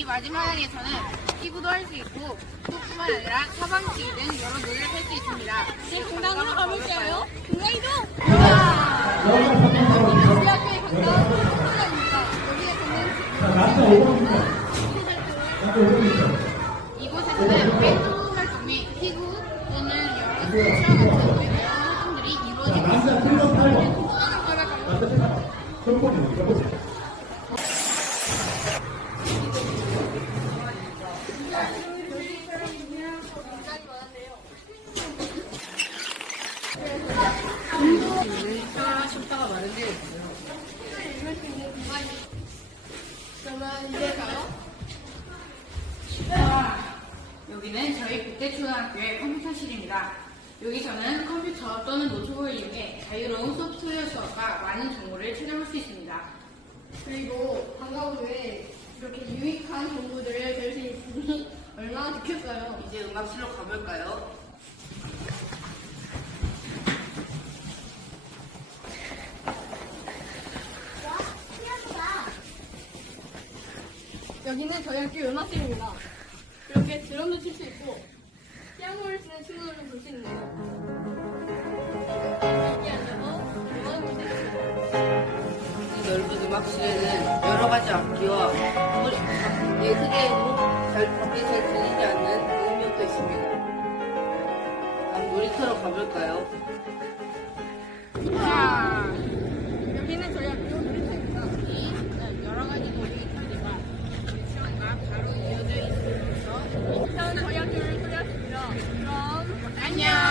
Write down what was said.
이 마지막 항에서는 피구도 할 수 있고 또뿐만 아니라 서방치기 등 여러 노래를 할 수 있습니다. 제 공단으로 가볼까요? 공단이죠? 우리 학교의 강당 소리입니다. 여기에서는 이곳에서는 빼뚱 활동이 피구 또는 여러 수채화 같은 외 활동들이 이루어지고 있습니다. 소소한 거라고 합니다. 가 많은 게 그러면 이제 가요. 여기는 저희 국대초등학교의 컴퓨터실입니다. 여기서는 컴퓨터 또는 노트북을 이용해 자유로운 소프트웨어 수업과 많은 정보를 찾아볼 수 있습니다. 그리고 방과 후에 이렇게 유익한 정보들을 배울 수 있으니 얼마나 좋겠어요. 이제 음악실로 가볼까요? 여기는 저희 학교 음악실입니다. 이렇게 드럼도 칠 수 있고 피아노를 치는 친구들을 볼수 있네요. 여기 앉아서 음악을 볼수 있습니다. 이 넓은 음악실에는 여러 가지 악기와 예, 크게 잘, 밖에 잘 들리지 않는 음역도 있습니다. 놀이터로 가볼까요? Понятно.